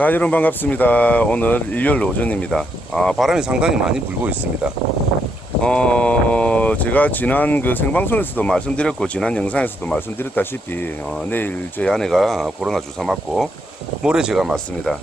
자, 여러분 반갑습니다. 오늘 일요일 오전입니다. 바람이 상당히 많이 불고 있습니다. 제가 지난 그 생방송에서도 말씀드렸고, 지난 영상에서도 말씀드렸다시피, 내일 저희 아내가 코로나 주사 맞고, 모레 제가 맞습니다.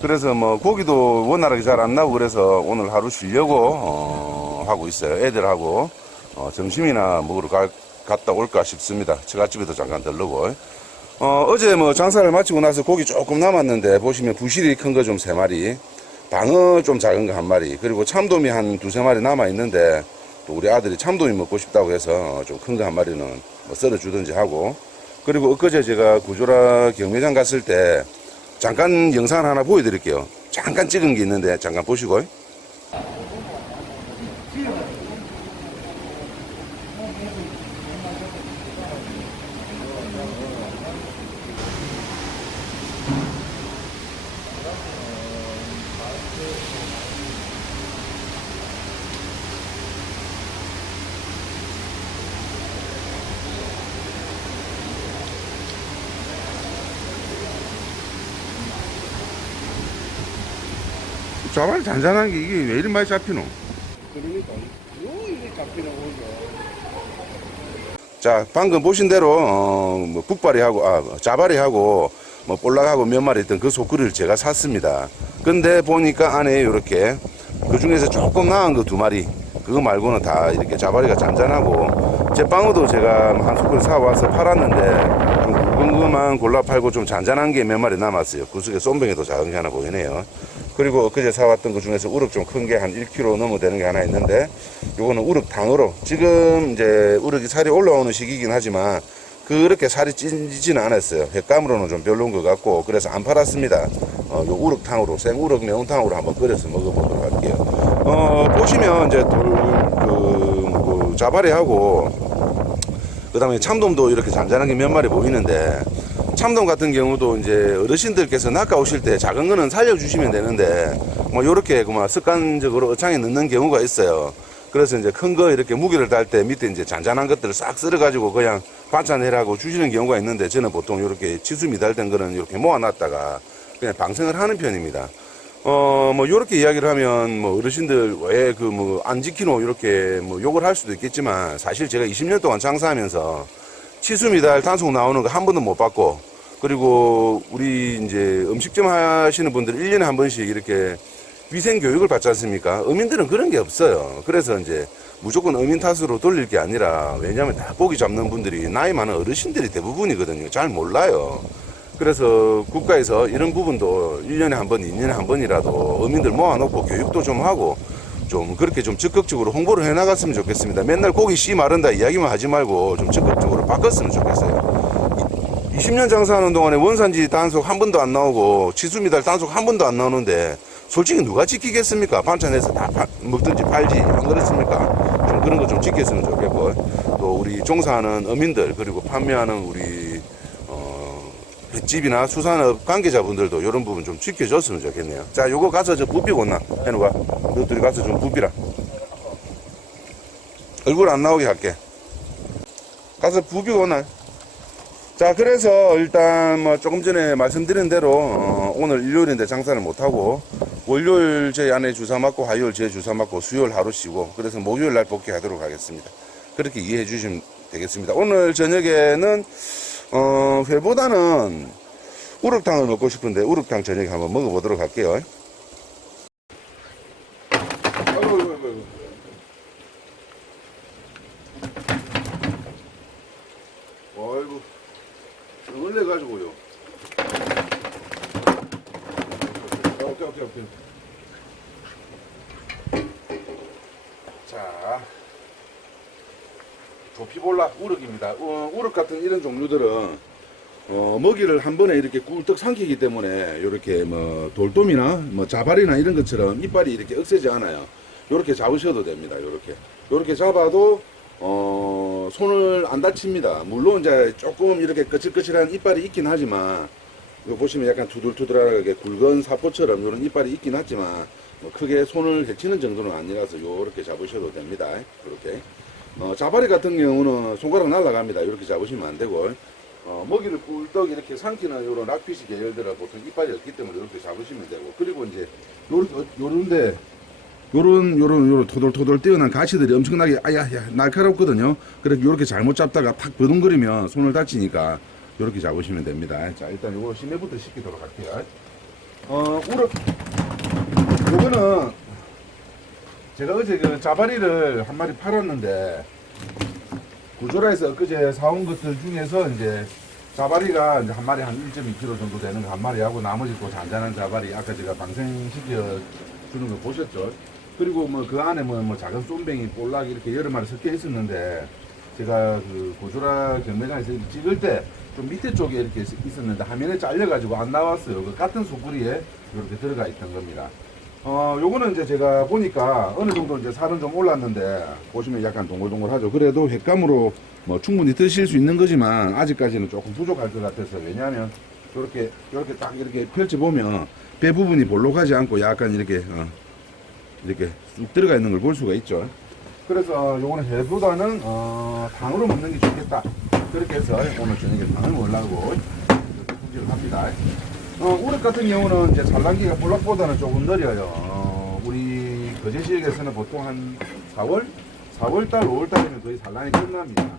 그래서 뭐, 고기도 원활하게 잘 안 나오고, 그래서 오늘 하루 쉬려고, 하고 있어요. 애들하고, 점심이나 먹으러 갔다 올까 싶습니다. 처갓집에도 잠깐 들르고. 어제 뭐 장사를 마치고 나서 고기 조금 남았는데, 보시면 부실이 큰 거 좀 3마리, 방어 좀 작은 거 1마리, 그리고 참돔이 한 2-3마리 남아있는데, 또 우리 아들이 참돔이 먹고 싶다고 해서 좀 큰 거 1마리는 뭐 썰어주든지 하고, 그리고 엊그제 제가 구조라 경매장 갔을 때, 잠깐 영상을 하나 보여드릴게요. 잠깐 찍은 게 있는데, 잠깐 보시고. 자발 잔잔한 게 이게 왜 이리 많이 잡히노? 그러니까 이게 잡히는 거죠. 자, 방금 보신 대로 뭐 북발이하고 자발이하고 뭐 볼락하고 몇 마리 있던 그 소쿠리를 제가 샀습니다. 근데 보니까 안에 이렇게 그 중에서 조금 나은 거 2마리, 그거 말고는 다 이렇게 자발이가 잔잔하고, 제 방어도 제가 한 소쿠리 사와서 팔았는데 굵은 거만 골라 팔고 좀 잔잔한 게 몇 마리 남았어요. 그 속에 쏨뱅이도 작은 게 하나 보이네요. 그리고 엊그제 사왔던 것 중에서 우럭 좀 큰 게 한 1kg 넘어 되는 게 하나 있는데, 요거는 우럭탕으로, 지금 이제 우럭이 살이 올라오는 시기이긴 하지만 그렇게 살이 찌지는 않았어요. 횟감으로는 좀 별로인 것 같고, 그래서 안 팔았습니다. 요 우럭탕으로, 생우럭 매운탕으로 한번 끓여서 먹어보도록 할게요. 보시면 이제 자바리하고, 그 다음에 참돔도 이렇게 잔잔하게 몇 마리 보이는데, 참돔 같은 경우도 이제 어르신들께서 낚아오실 때 작은 거는 살려주시면 되는데, 뭐 요렇게 그만 습관적으로 어창에 넣는 경우가 있어요. 그래서 이제 큰 거 이렇게 무게를 달 때 밑에 이제 잔잔한 것들을 싹 썰어가지고 그냥 반찬해라고 주시는 경우가 있는데, 저는 보통 이렇게 치수 미달된 거는 이렇게 모아놨다가 그냥 방생을 하는 편입니다. 뭐 요렇게 이야기를 하면 뭐 어르신들 왜 그 뭐 안 지키노 이렇게 뭐 욕을 할 수도 있겠지만, 사실 제가 20년 동안 장사하면서 치수 미달 단속 나오는 거 한 번도 못 봤고, 그리고 우리 이제 음식점 하시는 분들 1년에 한 번씩 이렇게 위생 교육을 받지 않습니까? 어민들은 그런 게 없어요. 그래서 이제 무조건 어민 탓으로 돌릴 게 아니라, 왜냐하면 다 고기 잡는 분들이 나이 많은 어르신들이 대부분이거든요. 잘 몰라요. 그래서 국가에서 이런 부분도 1년에 한 번, 2년에 한 번이라도 어민들 모아놓고 교육도 좀 하고, 좀 그렇게 좀 적극적으로 홍보를 해 나갔으면 좋겠습니다. 맨날 고기 씨 마른다 이야기만 하지 말고 좀 적극적으로 바꿨으면 좋겠어요. 20년 장사하는 동안에 원산지 단속 한 번도 안 나오고 치수미달 단속 한 번도 안 나오는데, 솔직히 누가 지키겠습니까? 반찬해서 다 먹든지 팔지, 안 그렇습니까? 좀 그런 거 좀 지켰으면 좋겠고, 또 우리 종사하는 어민들, 그리고 판매하는 우리 횟집이나 수산업 관계자분들도 이런 부분 좀 지켜줬으면 좋겠네요. 자, 요거 가서 저 부비고 온나? 해놓가. 너희들이 가서 좀 부비라. 얼굴 안 나오게 할게. 가서 부비고 온나? 자, 그래서 일단 뭐 조금 전에 말씀드린 대로 오늘 일요일인데 장사를 못하고, 월요일 저희 아내 주사 맞고, 화요일 제 주사 맞고, 수요일 하루 쉬고, 그래서 목요일 날 복귀하도록 하겠습니다. 그렇게 이해해 주시면 되겠습니다. 오늘 저녁에는 회보다는 우럭탕을 먹고 싶은데, 우럭탕 저녁에 한번 먹어보도록 할게요. 아이고, 원래 가지고요. 오케이. 자, 도피볼락 우럭입니다. 우럭 같은 이런 종류들은 먹이를 한 번에 이렇게 꿀떡 삼키기 때문에, 이렇게 뭐 돌돔이나 뭐 자발이나 이런 것처럼 이빨이 이렇게 억세지 않아요. 이렇게 잡으셔도 됩니다. 이렇게 잡아도 손을 안 다칩니다. 물론 이제 조금 이렇게 거칠거칠한 이빨이 있긴 하지만, 이거 보시면 약간 투들투들하게 굵은 사포처럼 이런 이빨이 있긴 하지만, 뭐 크게 손을 해치는 정도는 아니라서 이렇게 잡으셔도 됩니다. 이렇게 자바리 같은 경우는 손가락 날아갑니다. 이렇게 잡으시면 안 되고, 먹이를 꿀떡 이렇게 삼키는 요런 락피시 계열들은 보통 이빨이 없기 때문에 이렇게 잡으시면 되고, 그리고 이제 요런데 요런 토돌토돌 뛰어난 가시들이 엄청나게 아야야 날카롭거든요. 그래서 요렇게 잘못 잡다가 탁 버둥거리면 손을 다치니까 요렇게 잡으시면 됩니다. 자, 일단 요거 심해부터 시키도록 할게요. 우럭 요거는 제가 어제 그 자바리를 한 마리 팔았는데, 구조라에서 엊그제 사온 것들 중에서 이제 자바리가 이제 한 마리 한 1.2kg 정도 되는 거 한 마리 하고, 나머지 또 잔잔한 자바리 아까 제가 방생시켜 주는 거 보셨죠? 그리고 뭐 그 안에 뭐 작은 쏨뱅이, 볼락 이렇게 여러 마리 섞여 있었는데, 제가 그 고조라 경매장에서 찍을 때 좀 밑에 쪽에 이렇게 있었는데 화면에 잘려가지고 안 나왔어요. 그 같은 소쿠리에 이렇게 들어가 있던 겁니다. 요거는 이제 제가 보니까 어느 정도 이제 살은 좀 올랐는데, 보시면 약간 동글동글하죠. 그래도 횟감으로 뭐 충분히 드실 수 있는 거지만 아직까지는 조금 부족할 것 같아서, 왜냐하면 이렇게 딱 이렇게 펼쳐 보면 배 부분이 볼록하지 않고 약간 이렇게 쑥 들어가 있는 걸 볼 수가 있죠. 그래서 요거는 회보다는 당으로 먹는 게 좋겠다. 그렇게 해서 오늘 저녁에 당을 먹으려고 이렇게 품질을 합니다. 우럭 같은 경우는 이제 산란기가 볼락보다는 조금 느려요. 우리 거제 지역에서는 보통 한 4월달, 5월달이면 거의 산란이 끝납니다.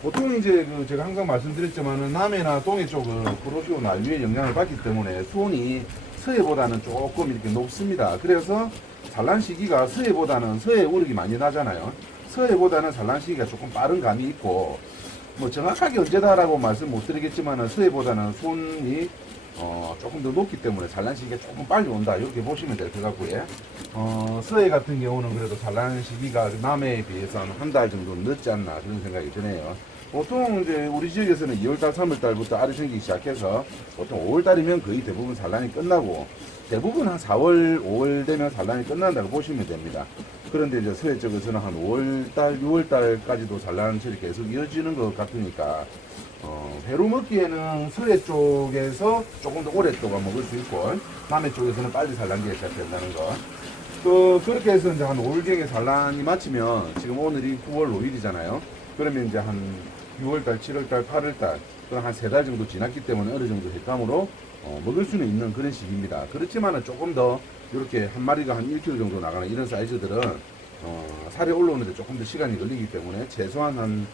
보통 이제 그 제가 항상 말씀드렸지만은 남해나 동해 쪽은 프로시오 난류의 영향을 받기 때문에 수온이 서해보다는 조금 이렇게 높습니다. 그래서 산란 시기가 서해보다는, 서해 우럭이 많이 나잖아요. 서해보다는 산란 시기가 조금 빠른 감이 있고, 뭐 정확하게 언제다라고 말씀 못 드리겠지만은 서해보다는 수온이 조금 더 높기 때문에 산란 시기가 조금 빨리 온다, 이렇게 보시면 될 것 같고요. 서해 같은 경우는 그래도 산란 시기가 남해에 비해서는 한 달 정도 늦지 않나, 그런 생각이 드네요. 보통 이제 우리 지역에서는 2월달, 3월달부터 알이 생기기 시작해서 보통 5월달이면 거의 대부분 산란이 끝나고, 대부분 한 4월, 5월 되면 산란이 끝난다고 보시면 됩니다. 그런데 이제 서해 쪽에서는 한 5월달, 6월달까지도 산란철이 계속 이어지는 것 같으니까, 회로 먹기에는 서해 쪽에서 조금 더 오랫동안 먹을 수 있고, 남해 쪽에서는 빨리 산란기가 시작된다는 거. 그렇게 해서 이제 한 5월경에 산란이 마치면, 지금 오늘이 9월 5일이잖아요. 그러면 이제 한 6월달, 7월달, 8월달, 그럼 한 3달 정도 지났기 때문에 어느 정도 횟감으로 먹을 수는 있는 그런 시기입니다. 그렇지만은 조금 더 이렇게 한 마리가 한 1kg 정도 나가는 이런 사이즈들은 살이 올라오는데 조금 더 시간이 걸리기 때문에 최소한 한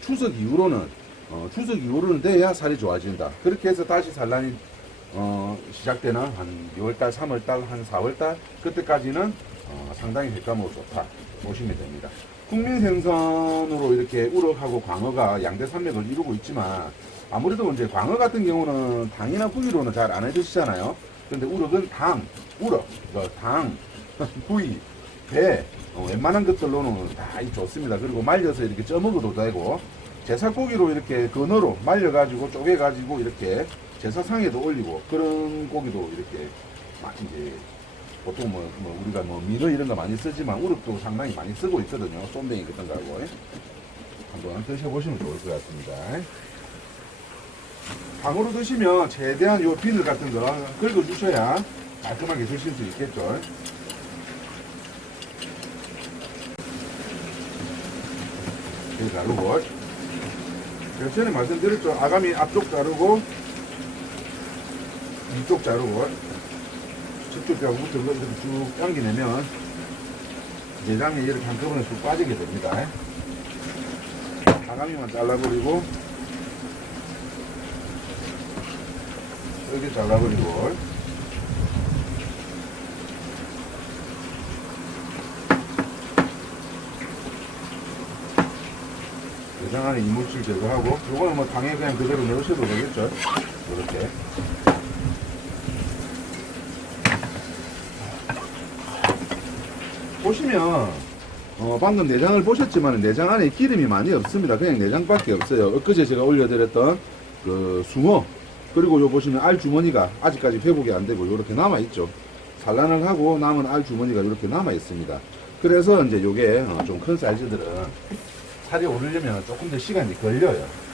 추석 이후로는 돼야 살이 좋아진다. 그렇게 해서 다시 산란이 시작되는 한 2월달, 3월달, 한 4월달 그때까지는 상당히 횟감으로 좋다 보시면 됩니다. 국민생선으로 이렇게 우럭하고 광어가 양대 산맥을 이루고 있지만, 아무래도 이제 광어 같은 경우는 당이나 부위로는 잘 안 해드시잖아요. 근데 우럭은 당, 부위, 배, 웬만한 것들로는 다 좋습니다. 그리고 말려서 이렇게 쪄먹어도 되고, 제사고기로 이렇게 건어로 말려가지고 쪼개가지고 이렇게 제사상에도 올리고, 그런 고기도 이렇게 이제 보통 우리가 민어 이런 거 많이 쓰지만 우럭도 상당히 많이 쓰고 있거든요. 쏨뱅이 같은 거하고 한번 드셔보시면 좋을 것 같습니다. 방으로 드시면 최대한 요 비늘 같은 거 긁어주셔야 깔끔하게 드실 수 있겠죠. 이렇게 자르고, 제가 전에 말씀드렸죠. 아가미 앞쪽 자르고 이쪽 자르고, 저쪽 자국부터 이렇게 쭉 당겨내면 내장이 이렇게 한꺼번에 쭉 빠지게 됩니다. 아가미만 잘라버리고, 이렇게 잘라버리고, 내장 안에 이물질 제거하고, 요거는 뭐 당에 그냥 그대로 넣으셔도 되겠죠. 이렇게. 보시면 방금 내장을 보셨지만 내장 안에 기름이 많이 없습니다. 그냥 내장밖에 없어요. 엊그제 제가 올려드렸던 그 숭어, 그리고 요 보시면 알 주머니가 아직까지 회복이 안 되고 이렇게 남아 있죠. 산란을 하고 남은 알 주머니가 이렇게 남아 있습니다. 그래서 이제 요게 좀 큰 사이즈들은 살이 오르려면 조금 더 시간이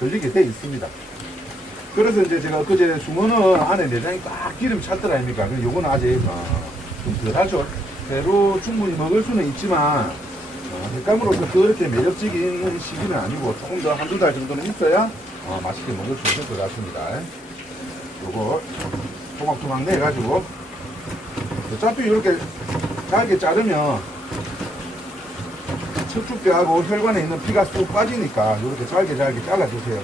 걸리게 돼 있습니다. 그래서 이제 제가 엊그제 숭어는 안에 내장이 꽉 기름 찼더라 아닙니까? 요거는 아직 좀 덜하죠. 배로 충분히 먹을 수는 있지만 횟감으로서 그렇게 매력적인 시기는 아니고 조금 더 한두 달 정도는 있어야 맛있게 먹을 수 있을 것 같습니다. 요거 토막토막 내가지고 어차피 이렇게 잘게 자르면 척추뼈하고 혈관에 있는 피가 쑥 빠지니까 이렇게 잘게 잘라주세요.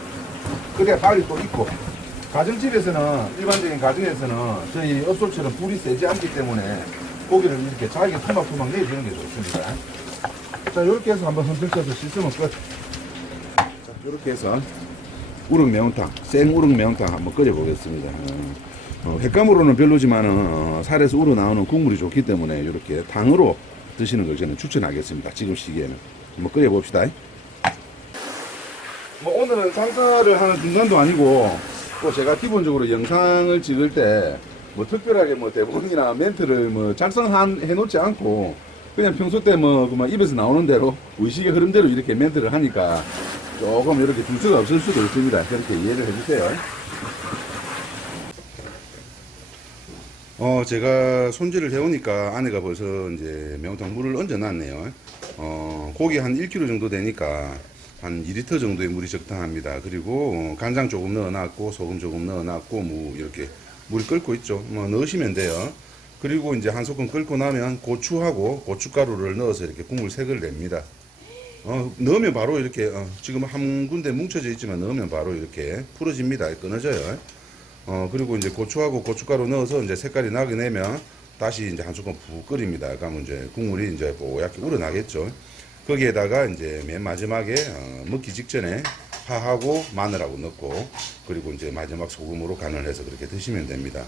그래야 빨리 또 익고, 가정집에서는, 일반적인 가정에서는 저희 엇솔처럼 불이 세지 않기 때문에 고기를 이렇게 잘게 토막토막 내주는 게 좋습니다. 자, 이렇게 해서 한번 흔들쳐서 씻으면 끝. 자, 이렇게 해서 우럭 매운탕, 생 우럭 매운탕 한번 끓여보겠습니다. 횟감으로는 별로지만은 살에서 우러나오는 국물이 좋기 때문에 이렇게 탕으로 드시는 걸 저는 추천하겠습니다. 지금 시기에는 한번 끓여봅시다. 뭐 오늘은 장사를 하는 중간도 아니고 또 제가 기본적으로 영상을 찍을 때 뭐 특별하게 뭐 대본이나 멘트를 뭐 작성해 놓지 않고 그냥 평소 때 뭐 그만 입에서 나오는 대로 의식의 흐름대로 이렇게 멘트를 하니까 조금 이렇게 중수가 없을 수도 있습니다. 그렇게 이해를 해주세요. 제가 손질을 해오니까 아내가 벌써 이제 매운탕 물을 얹어놨네요. 고기 한 1kg 정도 되니까 한 2리터 정도의 물이 적당합니다. 그리고 간장 조금 넣어놨고 소금 조금 넣어놨고 뭐 이렇게 물이 끓고 있죠. 뭐 넣으시면 돼요. 그리고 이제 한 소끔 끓고 나면 고추하고 고춧가루를 넣어서 이렇게 국물 색을 냅니다. 넣으면 바로 이렇게 지금 한 군데 뭉쳐져 있지만 넣으면 바로 이렇게 풀어집니다. 끊어져요. 그리고 이제 고추하고 고춧가루 넣어서 이제 색깔이 나게 내면 다시 이제 한 소끔 푹 끓입니다. 그러면 이제 국물이 이제 뽀얗게 우러나겠죠. 거기에다가 이제 맨 마지막에 먹기 직전에 파하고 마늘하고 넣고 그리고 이제 마지막 소금으로 간을 해서 그렇게 드시면 됩니다.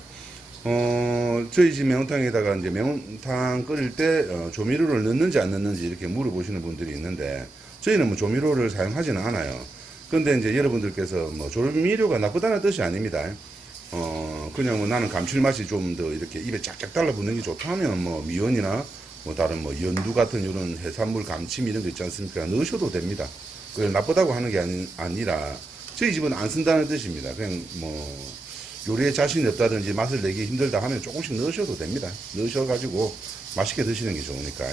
저희 집 매운탕에다가 이제 매운탕 끓일 때 조미료를 넣는지 안 넣는지 이렇게 물어보시는 분들이 있는데 저희는 뭐 조미료를 사용하지는 않아요. 근데 이제 여러분들께서 뭐 조미료가 나쁘다는 뜻이 아닙니다. 그냥 뭐 나는 감칠맛이 좀 더 이렇게 입에 쫙쫙 달라붙는 게 좋다 하면 뭐 미원이나 뭐 다른 뭐 연두 같은 이런 해산물 감침 이런 거 있지 않습니까? 넣으셔도 됩니다. 그걸 나쁘다고 하는 게 아니라 저희 집은 안 쓴다는 뜻입니다. 그냥 뭐 요리에 자신이 없다든지 맛을 내기 힘들다 하면 조금씩 넣으셔도 됩니다. 넣으셔가지고 맛있게 드시는 게 좋으니까.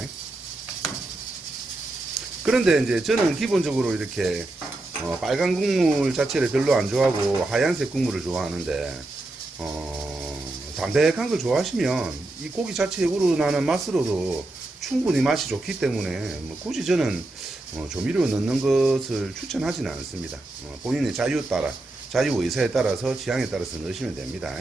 그런데 이제 저는 기본적으로 이렇게 빨간 국물 자체를 별로 안 좋아하고 하얀색 국물을 좋아하는데 담백한 걸 좋아하시면 이 고기 자체에 우러나는 맛으로도 충분히 맛이 좋기 때문에 뭐 굳이 저는 조미료 넣는 것을 추천하지는 않습니다. 본인의 자유 의사에 따라서 취향에 따라서 넣으시면 됩니다.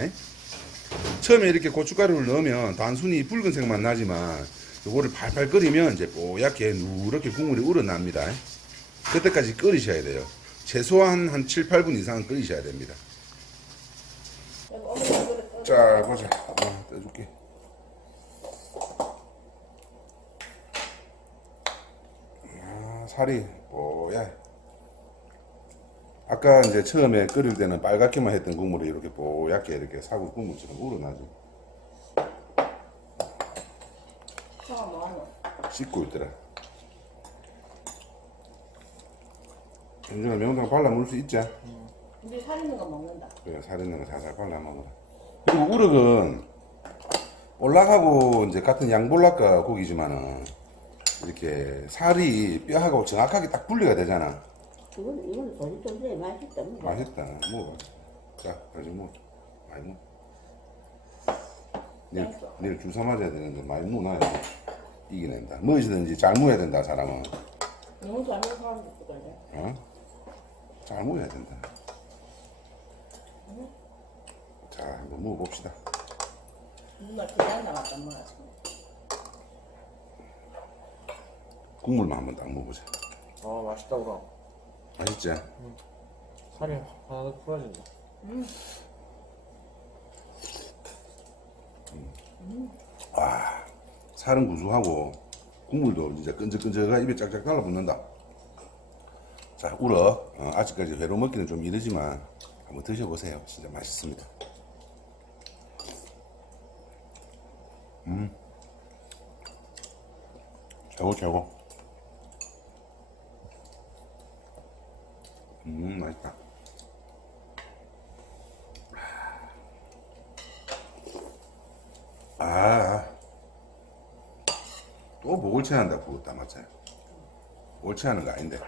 처음에 이렇게 고춧가루를 넣으면 단순히 붉은색만 나지만 요거를 팔팔 끓이면 이제 뽀얗게 누렇게 국물이 우러납니다. 그때까지 끓이셔야 돼요. 최소한 한 7, 8분 이상은 끓이셔야 됩니다. 자, 보자. 떼줄게. 살이 뽀야. 아까 이제 처음에 끓일 때는 빨갛게만 했던 국물이 이렇게 뽀얗게 이렇게 사골 국물처럼 우러나죠. 씻고 있더라. 윤준아 매운탕 발라 먹을 수 있지? 근데 살 있는 거 먹는다. 그래, 살 있는 거 살살 발라 먹어라. 그리고 우럭은 볼락하고 이제 같은 양볼락과 고기지만은 이렇게 살이 뼈하고 정확하게 딱 분리가 되잖아. 이건 어디 좀 돼. 맛있다. 맛있다. 먹어봐. 자, 가지 뭐. 많이 먹어. 내일 주사 맞아야 되는데 많이 먹어놔야 이겨낸다. 무엇이든지 잘 먹어야 된다, 사람은. 너무 잘 먹는 사람도 있거든. 잘 먹어야 된다. 자, 한번 먹어봅시다. 정말 그냥 나왔단 말이야. 국물만 한번 딱 먹어보자. 맛있다, 우라. 맛있지? 살이 하나도 풀어진다. 살은 구수하고 국물도 진짜 끈적끈적하게 입에 짝짝 달라붙는다. 자, 우럭 아직까지 회로 먹기는 좀 이르지만 한번 드셔보세요. 진짜 맛있습니다. 최고. 맛있다. 또 목을 채한다 부었다 맞아요. 옳지 않은 거 아닌데.